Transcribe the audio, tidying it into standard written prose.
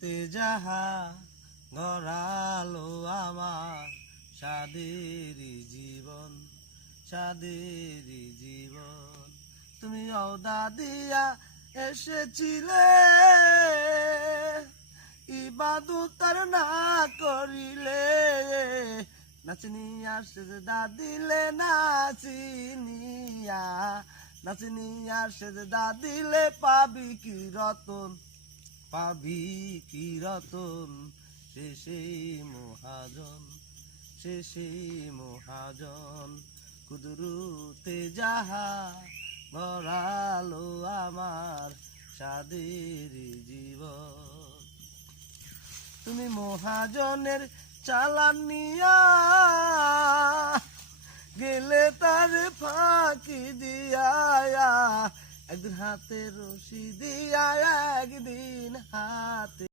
তে যাহা গড়ালো আমার সাদেরই জীবন, সাদেরই জীবন। তুমি অওদা দিয়া এসেছিলে, ইবাদত আর না করিলে, নাচনিয়া সেজদা দিলে, নাচিনিয়া নাচনিয়া সেজদা দিলে পাবি কি রতন, পাবি কি রতন। সে সেই মহাজন, সে সেই মহাজন। কুদরতে যাহা গড়ালো আমার সাদের জীবন। তুমি মহাজনের চালান নিয়া গেলে তার ফাঁকি দিয়া, একদিন হাতে রশি দিয়া, একদিন হাতে